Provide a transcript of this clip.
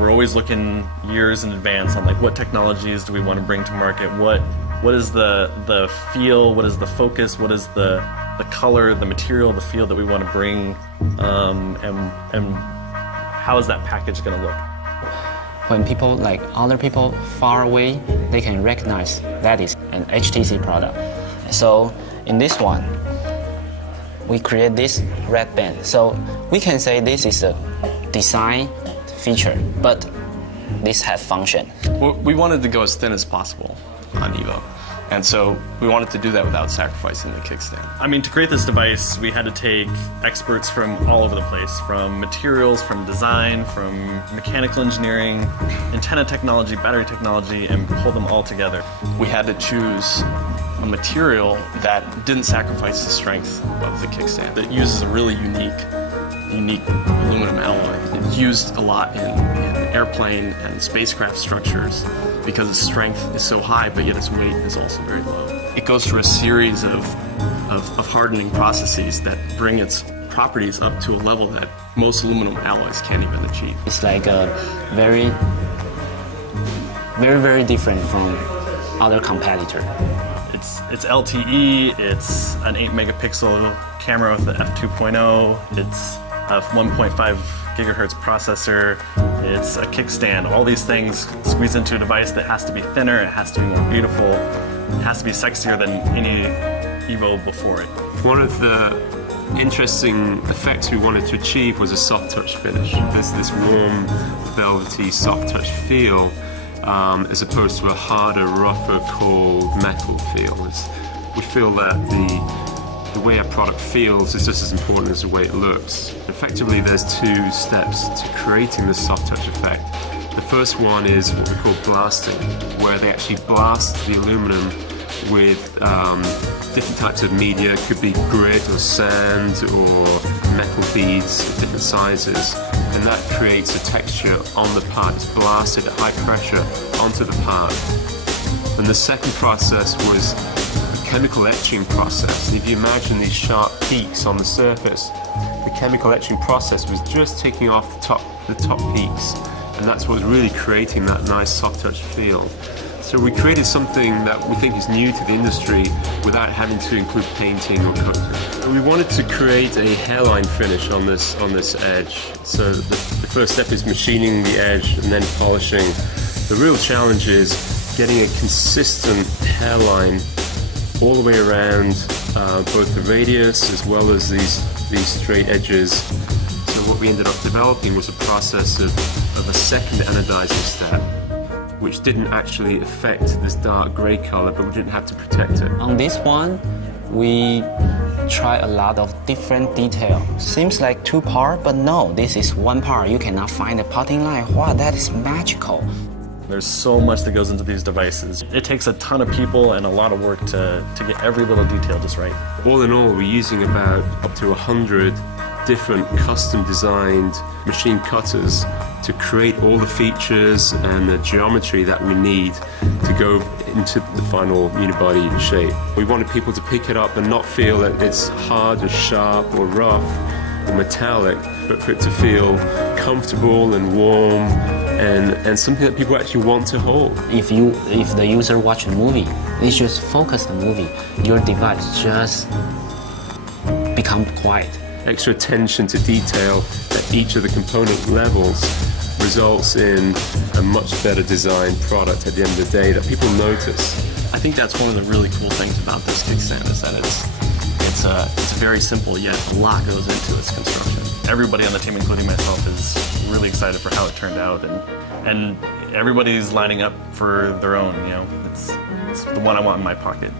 we're always looking years in advance on like what technologies do we want to bring to market, what is the feel, what is the focus, what is the color, the material, the feel that we want to bring, and how is that package going to look. When people, like other people far away, they can recognize that is an HTC product. So in this one, we create this red band. So we can say this is a design feature, but this has function. Well, we wanted to go as thin as possible on EVO. And so we wanted to do that without sacrificing the kickstand. I mean, to create this device, we had to take experts from all over the place, from materials, from design, from mechanical engineering, antenna technology, battery technology, and pull them all together. We had to choose a material that didn't sacrifice the strength of the kickstand. It uses a really unique aluminum alloy. It's used a lot in airplane and spacecraft structures because its strength is so high, but yet its weight is also very low. It goes through a series of hardening processes that bring its properties up to a level that most aluminum alloys can't even achieve. It's like a very, very different from other competitor. It's LTE, it's an 8 megapixel camera with the f2.0, it's a 1.5 gigahertz processor, it's a kickstand. All these things squeeze into a device that has to be thinner, it has to be more beautiful, it has to be sexier than any EVO before it. One of the interesting effects we wanted to achieve was a soft touch finish. This warm, velvety, soft touch feel, as opposed to a harder, rougher, cold metal feel. We feel that the way a product feels is just as important as the way it looks. Effectively, there's two steps to creating this soft touch effect. The first one is what we call blasting, where they actually blast the aluminum with different types of media. It could be grit or sand or metal beads of different sizes, and that creates a texture on the part. It's blasted at high pressure onto the part. And the second process was a chemical etching process. If you imagine these sharp peaks on the surface, the chemical etching process was just taking off the top peaks, and that's what was really creating that nice soft touch feel. So we created something that we think is new to the industry without having to include painting or coating. We wanted to create a hairline finish on this edge. So the first step is machining the edge and then polishing. The real challenge is getting a consistent hairline all the way around both the radius as well as these straight edges. So what we ended up developing was a process of a second anodizing step, which didn't actually affect this dark grey color, but we didn't have to protect it. On this one, we try a lot of different detail. Seems like two part, but no, this is one part. You cannot find a potting line. Wow, that is magical. There's so much that goes into these devices. It takes a ton of people and a lot of work to get every little detail just right. All in all, we're using about up to 100 different custom designed machine cutters to create all the features and the geometry that we need to go into the final unibody shape. We wanted people to pick it up and not feel that it's hard or sharp or rough or metallic, but for it to feel comfortable and warm and something that people actually want to hold. If the user watch a movie, they just focus the movie. Your device just become quiet. Extra attention to detail at each of the component levels results in a much better designed product at the end of the day that people notice. I think that's one of the really cool things about this kickstand is that it's very simple, yet a lot goes into its construction. Everybody on the team, including myself, is really excited for how it turned out, and everybody's lining up for their own. It's the one I want in my pocket.